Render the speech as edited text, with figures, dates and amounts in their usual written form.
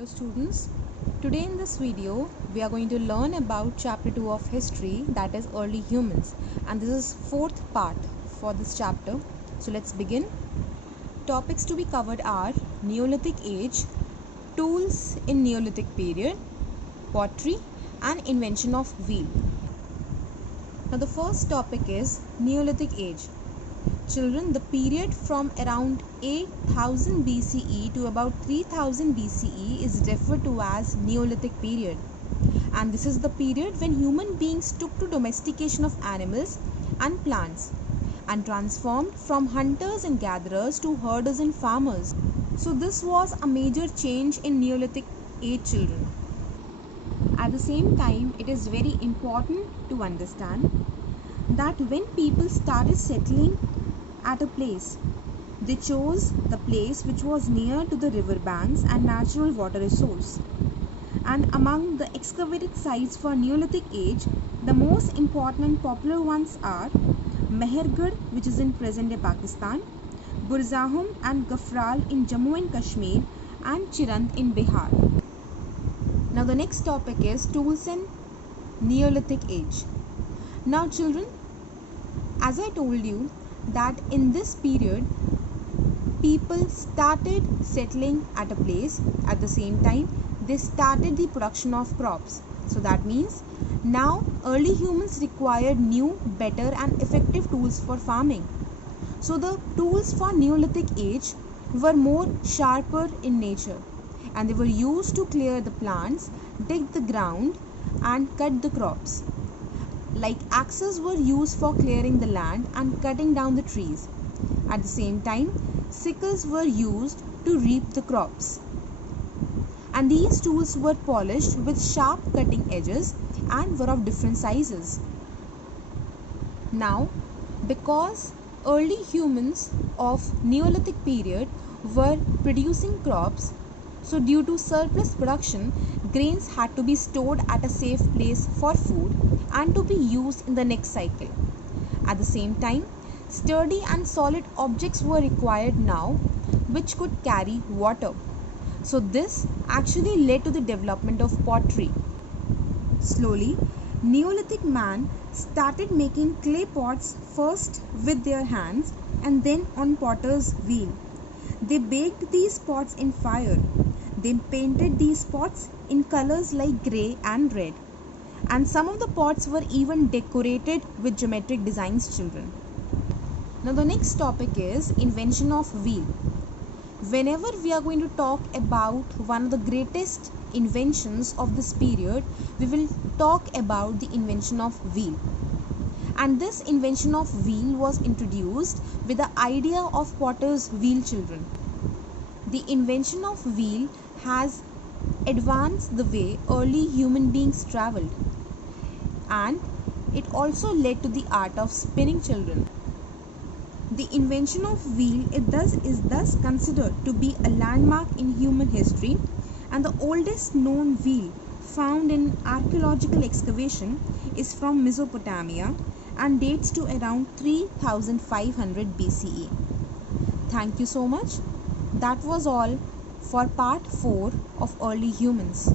Hello students, today in this video we are going to learn about chapter 2 of history, that is early humans, and this is fourth part for this chapter. So let's begin. Topics to be covered are Neolithic age, tools in Neolithic period, pottery and invention of wheel. Now the first topic is Neolithic age. Children, the period from around 8000 BCE to about 3000 BCE is referred to as Neolithic period, and this is the period when human beings took to domestication of animals and plants and transformed from hunters and gatherers to herders and farmers. So this was a major change in Neolithic age, children. At the same time, it is very important to understand that when people started settling at a place, they chose the place which was near to the river banks and natural water resource. And among the excavated sites for Neolithic age, the most important and popular ones are Mehergarh, which is in present-day Pakistan, Burzahum and Gafral in Jammu and Kashmir, and Chirant in Bihar. Now the next topic is tools in Neolithic age. Now children, as I told you, that in this period people started settling at a place. At the same time, they started the production of crops. So that means now early humans required new, better and effective tools for farming. So the tools for Neolithic age were more sharper in nature, and they were used to clear the plants, dig the ground and cut the crops. Like axes were used for clearing the land and cutting down the trees. At the same time, sickles were used to reap the crops. And these tools were polished with sharp cutting edges and were of different sizes. Now, because early humans of Neolithic period were producing crops, so due to surplus production, grains had to be stored at a safe place for food and to be used in the next cycle. At the same time, sturdy and solid objects were required now, which could carry water. So this actually led to the development of pottery. Slowly, Neolithic man started making clay pots first with their hands and then on potter's wheel. They baked these pots in fire. They painted these pots in colors like grey and red. And some of the pots were even decorated with geometric designs, children. Now the next topic is invention of wheel. Whenever we are going to talk about one of the greatest inventions of this period, we will talk about the invention of wheel. And this invention of wheel was introduced with the idea of potter's wheel, children. The invention of wheel has advanced the way early human beings traveled, and it also led to the art of spinning, children. The invention of wheel is thus considered to be a landmark in human history, and the oldest known wheel found in archaeological excavation is from Mesopotamia and dates to around 3500 BCE. Thank you so much. That was all for part 4 of early humans.